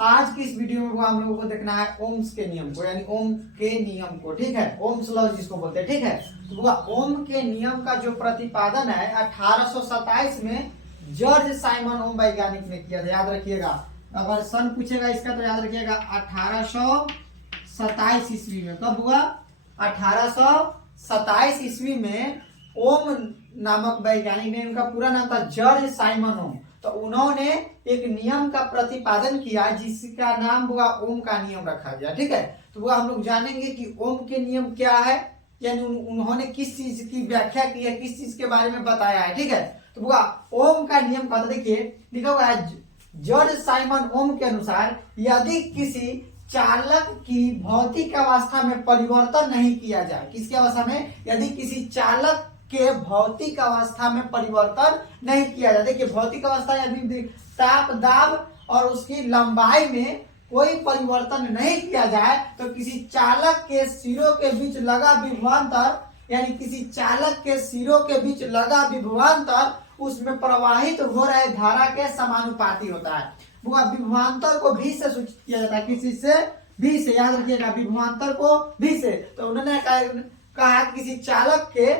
आज की इस वीडियो में हम लोगों को देखना है ओम्स के नियम को, यानी ओम के नियम को। ठीक है, ओम्स लॉ जिसको बोलते हैं। ठीक है, तो ओम के नियम का जो प्रतिपादन है 1827 में जॉर्ज साइमन ओम वैज्ञानिक ने किया था। याद रखिएगा, अगर सन पूछेगा इसका तो याद रखिएगा 1827 ईस्वी में। कब हुआ? 1827 ईस्वी में ओम नामक वैज्ञानिक ने, उनका पूरा नाम था जॉर्ज साइमन ओम, तो उन्होंने एक नियम का प्रतिपादन किया जिसका नाम हुआ ओम का नियम रखा गया। ठीक है, तो वो हम लोग जानेंगे कि ओम के नियम क्या है, यानी उन्होंने किस चीज की व्याख्या की है, किस चीज के बारे में बताया है। ठीक है, तो वो ओम का नियम का देखिए लिखा हुआ है जॉर्ज साइमन ओम के अनुसार, यदि किसी चालक की भौतिक अवस्था में परिवर्तन नहीं किया जाए, किसकी अवस्था में? यदि किसी चालक के भौतिक अवस्था में परिवर्तन नहीं किया जाए। देखिए भौतिक अवस्था यानी ताप, दाब और उसकी लंबाई में कोई परिवर्तन नहीं किया जाए तो किसी चालक के सिरों के बीच लगा विभवांतर, यानी किसी चालक के सिरों के बीच लगा विभवांतर उसमें प्रवाहित हो रहे धारा के समानुपाती होता है। विभवांतर को भी से सूचित किया जाता है, किसी से भी से। याद रखिएगा, विभवांतर को भी से। तो उन्होंने कहा किसी चालक के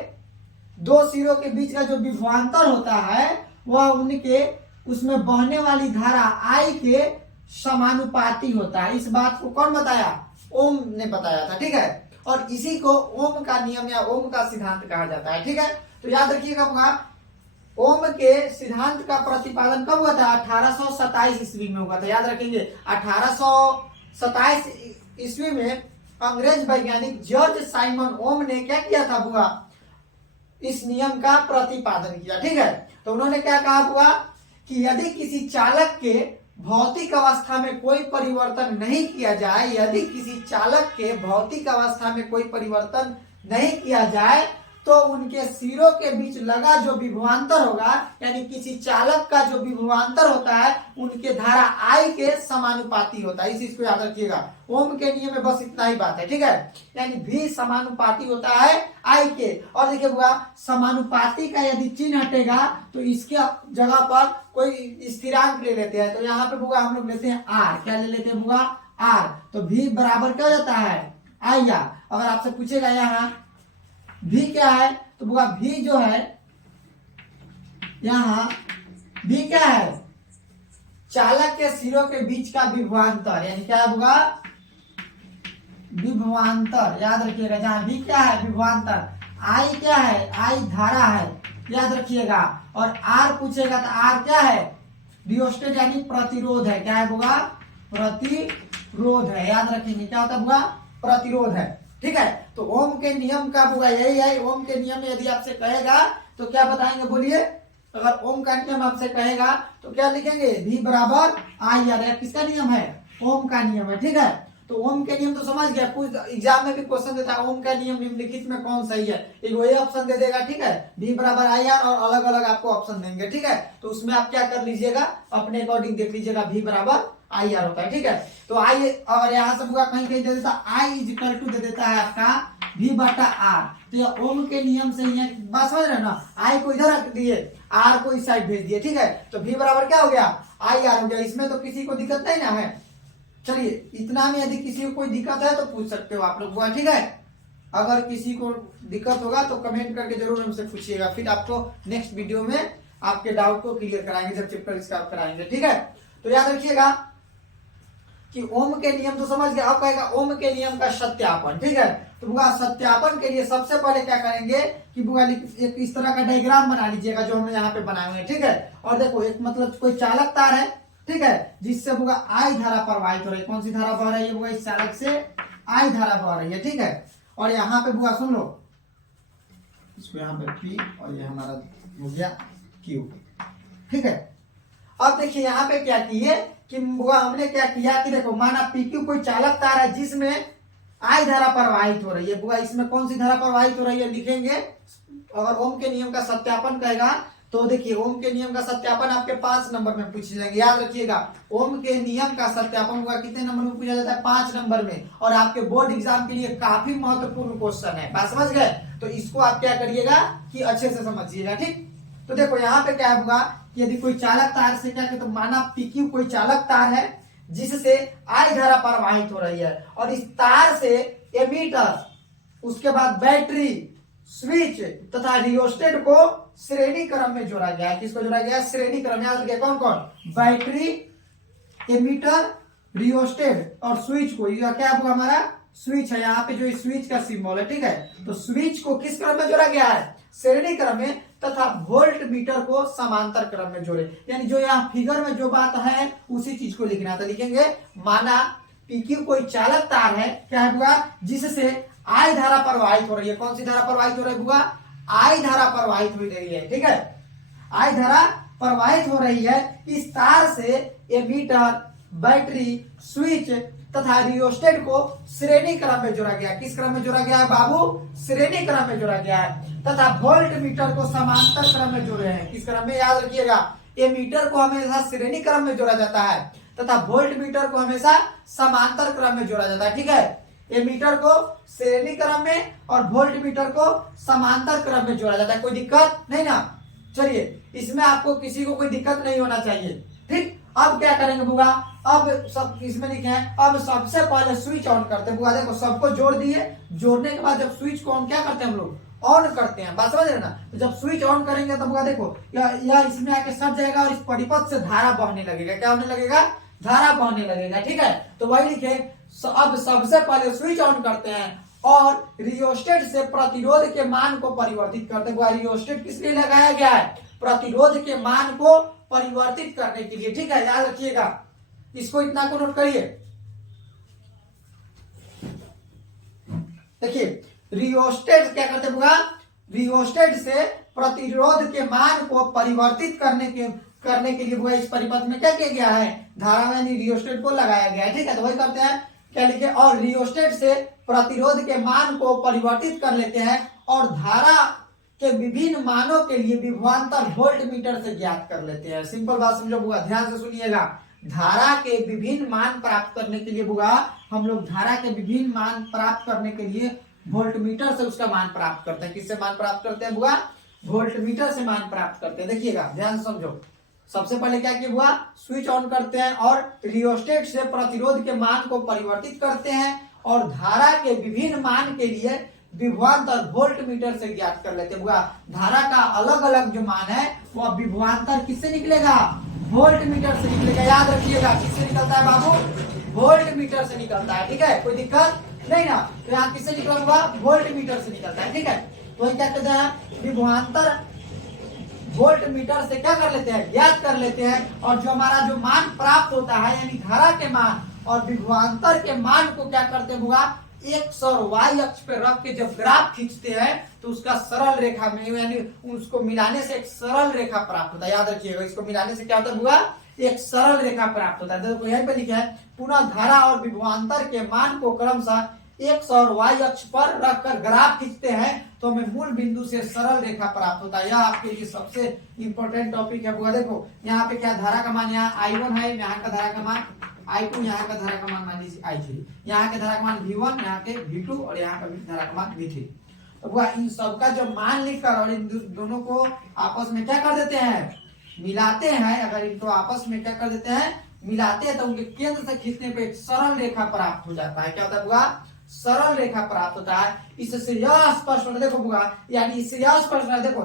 दो सिरों के बीच का जो विभवांतर होता है वह उनके उसमें बहने वाली धारा आई के समानुपाती होता है। इस बात को कौन बताया? ओम ने बताया था। ठीक है, और इसी को ओम का नियम या ओम का सिद्धांत कहा जाता है। ठीक है, तो याद रखिएगा ओम के सिद्धांत का प्रतिपादन कब हुआ था? 1827 ईस्वी में हुआ था। याद रखेंगे 1827 ईस्वी में अंग्रेज वैज्ञानिक जॉर्ज साइमन ओम ने क्या किया था बुआ? इस नियम का प्रतिपादन किया। ठीक है, तो उन्होंने क्या कहा बुआ कि यदि किसी चालक के भौतिक अवस्था में कोई परिवर्तन नहीं किया जाए, यदि किसी चालक के भौतिक अवस्था में कोई परिवर्तन नहीं किया जाए तो उनके सिरों के बीच लगा जो विभवांतर होगा, यानी किसी चालक का जो विभवांतर होता है उनके धारा आई के समानुपाती होता है। इस चीज को याद रखिएगा, ओम के नियम में बस इतना ही बात है। ठीक है, यानी भी समानुपाती होता है आई के। और देखिए बुआ, समानुपाती का यदि चिन्ह हटेगा तो इसके जगह पर कोई स्थिरांक ले लेते हैं। तो यहाँ पे बुआ हम लोग लेते हैं आर। क्या ले लेते हैं बुआ? आर। तो भी बराबर क्या जाता है? I R. अगर आपसे पूछेगा यहाँ भी क्या है तो बुआ भी जो है, यहाँ भी क्या है? चालक के सिरों के बीच का विभवांतर, यानी क्या है बुआ? विभवांतर। याद रखिएगा, जहां भी क्या है? विभवांतर। आई क्या है? आई धारा है, याद रखिएगा। और आर पूछेगा तो आर क्या है? रियोस्टेट यानी प्रतिरोध है। क्या है बुआ? प्रतिरोध है। याद रखेंगे क्या होता है बुआ? प्रतिरोध है। ठीक है, तो ओम के नियम का बुआ यही है। ओम के नियम में यदि आपसे कहेगा तो क्या बताएंगे? बोलिए। अगर ओम का नियम आपसे कहेगा तो क्या लिखेंगे? भी बराबर आई आर। किसका नियम है? ओम का नियम है। ठीक है, तो ओम के नियम तो समझ गया। कुछ एग्जाम में भी क्वेश्चन देता है ओम का नियम निम्नलिखित में कौन सही है, एक वही ऑप्शन दे देगा। ठीक है, भी बराबर आई आर और अलग अलग आपको ऑप्शन देंगे। ठीक है, तो उसमें आप क्या कर लीजिएगा, अपने अकॉर्डिंग देख लीजिएगा भी बराबर आई आर होता है। ठीक है, तो आई, और यहाँ से कहीं कहीं दे देता आई इज इक्वल टू दे देता है आपका भी बटा आर। तो ये ओम के नियम से यहाँ बात समझ रहे ना, आई को इधर रख दिए, आर को इस साइड भेज दिए। ठीक है, तो भी बराबर क्या हो गया? आई आर हो गया। इसमें तो किसी को दिक्कत नहीं ना है। चलिए, इतना में यदि किसी को कोई दिक्कत है तो पूछ सकते हो आप लोग। ठीक है, अगर किसी को दिक्कत होगा तो कमेंट करके जरूर हमसे पूछिएगा, फिर आपको नेक्स्ट वीडियो में आपके डाउट को क्लियर कराएंगे जब चैप्टर इसका कराएंगे। ठीक है, तो याद रखिएगा कि ओम के नियम तो समझ गया। अब कहेगा ओम के नियम का सत्यापन। ठीक है, तो बुआ सत्यापन के लिए सबसे पहले क्या करेंगे कि बुआ एक इस तरह का डायग्राम बना लीजिएगा जो हमने यहाँ पे बनाए हुए हैं। ठीक है, और देखो एक मतलब कोई चालक तार है। ठीक है, जिससे बुआ आई धारा प्रवाहित हो रही है। कौन सी धारा बह रही है बुआ? इस चालक से आई धारा बह रही है। ठीक है, और यहाँ पे बुआ सुन लो, इसको यहाँ पे पी और ये हमारा हो गया क्यू। ठीक है, अब देखिए यहाँ पे क्या किए कि बुआ हमने क्या किया कि देखो माना पी क्यू कोई चालक तार है जिसमें आई धारा प्रवाहित हो रही है। बुआ इसमें कौन सी धारा प्रवाहित हो रही है लिखेंगे। अगर ओम के नियम का सत्यापन कहेगा तो देखिए ओम के नियम का सत्यापन आपके 5 नंबर में पूछ जाएंगे। याद रखिएगा, ओम के नियम का सत्यापन हुआ कितने नंबर में पूछा जाता है? 5 नंबर में। और आपके बोर्ड एग्जाम के लिए काफी महत्वपूर्ण क्वेश्चन है। बात समझ गए? तो इसको आप क्या करिएगा कि अच्छे से समझिएगा। ठीक, तो देखो यहाँ पे क्या होगा, यदि कोई चालक तार से क्या कहते, तो माना पीक्यू कोई चालक तार है जिससे आई धारा प्रवाहित हो रही है, और इस तार से एमीटर, उसके बाद बैटरी, स्विच तथा रियोस्टेट को श्रेणी क्रम में जोड़ा गया है। किसको जोड़ा गया है? श्रेणी क्रम। याद रखिए कौन कौन? बैटरी, एमीटर, रियोस्टेट और स्विच को। यह क्या होगा? हमारा स्विच है, यहाँ पे जो स्विच का सिंबल है, ठीक है। तो स्विच को किस क्रम में जोड़ा गया है? श्रेणी क्रम में, तथा वोल्ट मीटर को समांतर क्रम में जोड़े। यानी जो यहाँ फिगर में जो बात है उसी चीज को लिखना है। तो लिखेंगे माना पीक्यू कोई चालक तार है, क्या है? जिससे आई धारा प्रवाहित हो रही है। कौन सी धारा प्रवाहित हो रही है? आई धारा प्रवाहित हो रही है, ठीक है। आई धारा प्रवाहित हो रही है। इस तार से एमीटर, बैटरी, स्विच तथा रियोस्टेट को श्रेणी क्रम में जोड़ा गया। किस क्रम में जोड़ा गया है बाबू? श्रेणी क्रम में जोड़ा गया है। तथा वोल्ट मीटर को समांतर क्रम में जोड़े हैं। किस क्रम में? याद रखिएगा, एमीटर को हमेशा श्रेणी क्रम में जोड़ा जाता है तथा वोल्ट मीटर को हमेशा समांतर क्रम में जोड़ा जाता है, ठीक है। एमीटर को श्रेणी क्रम में और वोल्ट मीटर को समांतर क्रम में जोड़ा जाता है। कोई दिक्कत नहीं ना? चलिए, इसमें आपको किसी को कोई दिक्कत नहीं होना चाहिए, ठीक। अब क्या करेंगे बुआ? अब सब इसमें लिखे हैं। अब सबसे पहले स्विच ऑन करते हैं बुआ। देखो सबको जोड़ दिए, जोड़ने के बाद जब स्विच को ऑन क्या करते हैं हम लोग? ऑन करते हैं। बात समझ रहे ना? तो जब स्विच ऑन करेंगे तो बुआ देखो यह इसमें आके सट जाएगा और इस परिपथ से धारा बहने लगेगा। क्या होने लगेगा? धारा बहने लगेगा, ठीक है। तो वही लिखे, अब सबसे पहले स्विच ऑन करते हैं और रियोस्टेट से प्रतिरोध के मान को परिवर्तित करते हैं। रियोस्टेट किस लिए लगाया गया है? प्रतिरोध के मान को परिवर्तित करने के लिए, ठीक है। याद रखिएगा, इसको इतना को नोट करिए। देखिए रियोस्टेट क्या करते हैं? रियोस्टेट से प्रतिरोध के मान को परिवर्तित करने के लिए इस परिपथ में क्या किया गया है? धारा यानी रियोस्टेट को लगाया गया है, ठीक है। तो वही करते हैं, क्या लिखे? और रियोस्टेट से प्रतिरोध के मान को परिवर्तित कर लेते हैं और धारा के विभिन्न मानों के लिए विभवांतर वोल्ट मीटर से ज्ञात कर लेते हैं। सिंपल बात समझो बुआ, ध्यान से सुनिएगा। धारा के विभिन्न मान प्राप्त करने के लिए बुआ हम लोग धारा के विभिन्न मान प्राप्त करने के लिए वोल्ट मीटर से उसका मान प्राप्त करते हैं। किससे मान प्राप्त करते हैं बुआ? वोल्ट मीटर से मान प्राप्त करते हैं। देखिएगा, ध्यान से समझो। सबसे पहले क्या किया बुआ? स्विच ऑन करते हैं और रियोस्टेट से प्रतिरोध के मान को परिवर्तित करते हैं और धारा के विभिन्न मान के लिए विभवांतर वोल्ट मीटर से ज्ञात कर लेते हैं। धारा का अलग अलग जो मान है वो विभवांतर किससे निकलेगा? वोल्ट मीटर से निकलेगा। याद रखिएगा, किससे निकलता है बाबू? वोल्ट मीटर से निकलता है, ठीक है। कोई दिक्कत नहीं ना? तो यहाँ किससे निकला हुआ? वोल्ट मीटर से निकलता है, ठीक है। तो क्या कहते हैं? विभवांतर वोल्ट मीटर से क्या कर लेते हैं? ज्ञात कर लेते हैं। और जो हमारा जो मान प्राप्त होता है यानी धारा के मान और विभवांतर के मान को क्या करते हैं? एक्स और वाई अक्ष पे रख के जब ग्राफ खींचते हैं तो उसका सरल रेखा में यानी उसको मिलाने से एक सरल रेखा प्राप्त होता है। याद रखिएगा, इसको मिलाने से क्या होता है बुआ? एक सरल रेखा प्राप्त होता है। देखो यहीं पे लिखा है, पुनः धारा और विभवांतर के मान को क्रमशः एक्स और वाई अक्ष पर रखकर ग्राफ खींचते हैं तो हमें मूल बिंदु से सरल रेखा प्राप्त होता है। यह आपके लिए सबसे इंपॉर्टेंट टॉपिक है बुआ। देखो यहाँ पे क्या धारा का मान, यहाँ I1 है, यहाँ का धारा का मान I2, यहाँ का धारा का मान मान लीजिए I3, यहाँ के धारा का मान V1, यहाँ के V2 और यहाँ का धारा का मान V3। तो बुआ इन सबका जो मान लिखकर और इन दोनों को आपस में क्या कर देते हैं? मिलाते हैं। अगर इनको आपस में क्या कर देते हैं? मिलाते हैं तो उनके केंद्र से खींचने पे एक सरल रेखा प्राप्त हो जाता है। क्या होता है बुआ? सरल रेखा प्राप्त होता है। इससे यह स्पष्ट होता है, देखो बुआ, यानी इससे यह स्पष्ट होता है, देखो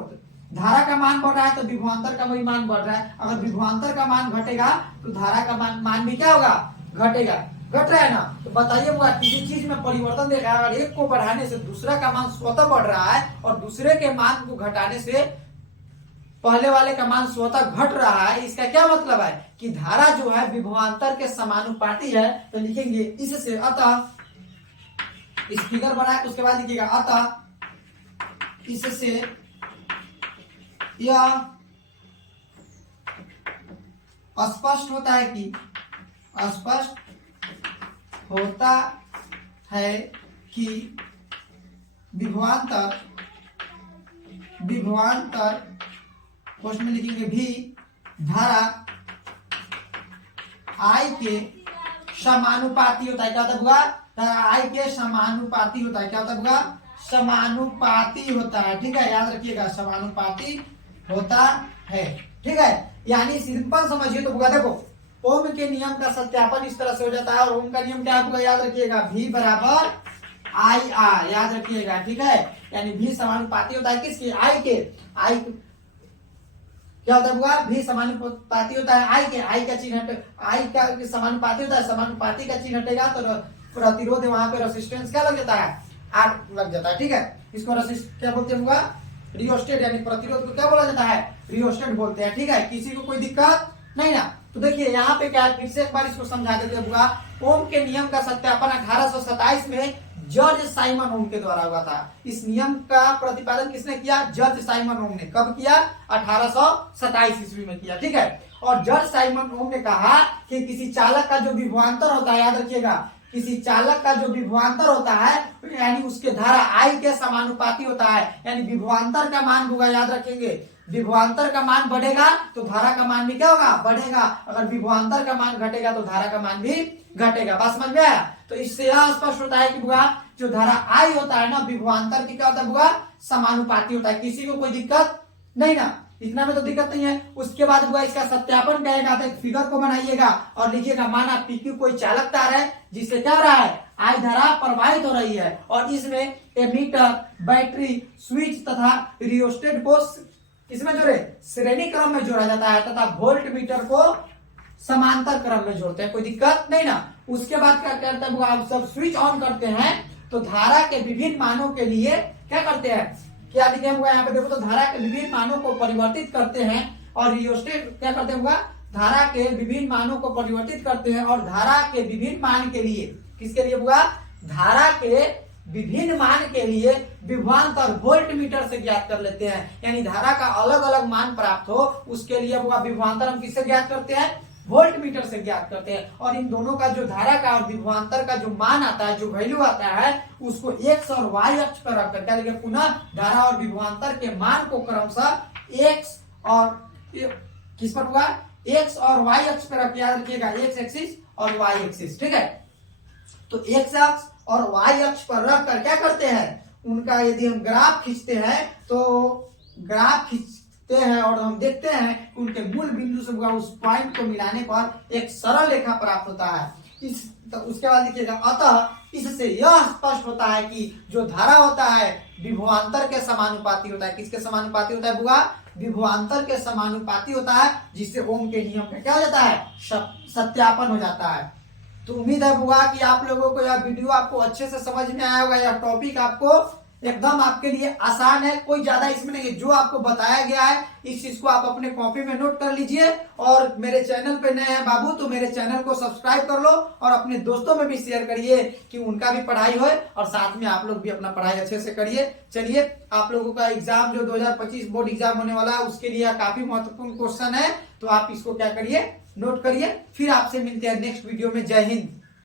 धारा का मान बढ़ रहा है तो विभवांतर का भी मान बढ़ रहा है। अगर विभवांतर का मान घटेगा तो धारा का मान भी क्या होगा? घटेगा। घट रहा है ना? तो बताइए बुआ, किसी चीज में परिवर्तन देखा है, अगर एक को बढ़ाने से दूसरा का मान स्वतः बढ़ रहा है और दूसरे के मान को घटाने से पहले वाले का मान स्वतः घट रहा है, इसका क्या मतलब है? कि धारा जो है विभवांतर के समानुपाती है। तो लिखेंगे इससे, अतः इस फिगर बनाए उसके बाद लिखिएगा, अतः इससे यह स्पष्ट होता है कि विभवांतर पोस्ट में लिखेंगे भी धारा I के समानुपाती होता है। क्या होता है बुआ? धारा I के समानुपाती होता है। क्या होता है बुआ? समानुपाती होता है, ठीक है। याद रखिएगा, समानुपाती होता है, ठीक है। यानी सिंपल समझिए तो बुआ देखो ओम के नियम का सत्यापन इस तरह से हो जाता है। और ओम का नियम क्या होगा याद रखिएगा, V बराबर आई आर, याद रखिएगा, ठीक है। यानी V समानुपाती होता है किसकी, I के। I क्या होता है बुआ, V समानुपाती होता है I के। I का चिन्ह I का समानुपाती होता है, समानुपाती का चिन्ह हटेगा तो प्रतिरोध वहां पे रेसिस्टेंस क्या लग जाता है, R लग जाता है, ठीक है। इसको रेसिस्ट क्या बोलते हैं बुआ, रियोस्टेट, यानी प्रतिरोध को क्या बोला जाता है, रियोस्टेट बोलते हैं, ठीक है। किसी को कोई दिक्कत नहीं ना। तो देखिए यहाँ पे क्या है, फिर से एक बार इसको समझा देते हैं बुआ। ओम के नियम का सत्यापन 1827 में जॉर्ज साइमन ओम के द्वारा हुआ था। इस नियम का प्रतिपादन किसने किया, जॉर्ज साइमन ओम ने। कब किया, 1827 ईस्वी में किया, ठीक है। और जॉर्ज साइमन ओम ने कहा कि किसी चालक का जो विभवांतर होता है, याद रखिएगा, किसी चालक का जो विभवांतर होता है यानी उसके धारा आई के समानुपाती होता है। यानी विभवांतर का मान होगा, याद रखेंगे, विभवांतर का मान बढ़ेगा तो धारा का मान भी क्या होगा, बढ़ेगा। अगर विभवांतर का मान घटेगा तो धारा का मान भी घटेगा। बात समझ में आया। तो इससे यह स्पष्ट होता है कि बुआ जो धारा आई होता है ना, विभवांतर की क्या होता है बुआ, समानुपाती होता है। किसी को कोई दिक्कत नहीं ना, इतना में तो दिक्कत नहीं है। उसके बाद बुआ इसका सत्यापन कहेगा तो एक फिगर को बनाइएगा और लिखिएगा, माना PQ कोई चालक तार है जिससे क्या हो रहा है, आई धारा प्रवाहित हो रही है। और इसमें एमीटर, बैटरी, स्विच तथा रियोस्टेट को किसमें जोड़े, श्रेणी क्रम में जोड़ा जाता है तथा वोल्ट मीटर को समांतर क्रम में जोड़ते हैं। कोई दिक्कत नहीं ना। उसके बाद क्या करते हैं, आप सब स्विच ऑन करते हैं तो धारा के विभिन्न मानों के लिए क्या करते हैं, क्या लिखे हुआ यहाँ पे देखो, तो धारा के विभिन्न मानों को परिवर्तित करते हैं। और रियोस्टेट क्या करते हैं, धारा के विभिन्न मानों को परिवर्तित करते हैं। और धारा के विभिन्न मान के लिए, किसके लिए हुआ, धारा के विभिन्न मान के लिए विभवांतर वोल्ट मीटर से ज्ञात कर लेते हैं। यानी धारा का अलग अलग मान प्राप्त हो उसके लिए विभवांतर हम किससे ज्ञात करते हैं, वोल्ट मीटर से ज्ञात करते हैं। और इन दोनों का जो धारा का और विभवांतर का जो मान आता है, जो वैल्यू आता है, उसको एक्स और वाई अक्ष पर रखकर क्या लिखेंगे, पुनः धारा और विभवांतर के मान को क्रमशः एक्स और किस पर हुआ, एक्स और वाई अक्ष पर रख, याद रखिएगा, एक्स एक्सिस और वाई एक्सिस, ठीक है। तो एक्स अक्ष और वाई अक्ष पर रख कर क्या करते हैं, उनका यदि हम ग्राफ खींचते हैं तो ग्राफ खींचते हैं और हम देखते हैं उनके मूल बिंदु से उस पॉइंट को मिलाने पर एक सरल रेखा प्राप्त होता है। तो उसके बाद लिखिएगा, अतः इससे यह स्पष्ट होता है कि जो धारा होता है विभवांतर के समानुपाती होता है। किसके समानुपाती होता है बुआ, विभवांतर के समानुपाती होता है, जिससे ओम के नियम का क्या हो जाता है, सत्यापन हो जाता है। तो उम्मीद है बुआ कि आप लोगों को यह वीडियो आपको अच्छे से समझ में आया होगा। यह टॉपिक आपको एकदम आपके लिए आसान है, कोई ज्यादा इसमें नहीं है। जो आपको बताया गया है इस चीज को आप अपने कॉपी में नोट कर लीजिए। और मेरे चैनल पे नए हैं बाबू तो मेरे चैनल को सब्सक्राइब कर लो और अपने दोस्तों में भी शेयर करिए कि उनका भी पढ़ाई हो और साथ में आप लोग भी अपना पढ़ाई अच्छे से करिए। चलिए, आप लोगों का एग्जाम जो 2025 बोर्ड एग्जाम होने वाला है उसके लिए काफी महत्वपूर्ण क्वेश्चन है, तो आप इसको क्या करिए, नोट करिए। फिर आपसे मिलते हैं नेक्स्ट वीडियो में। जय हिंद।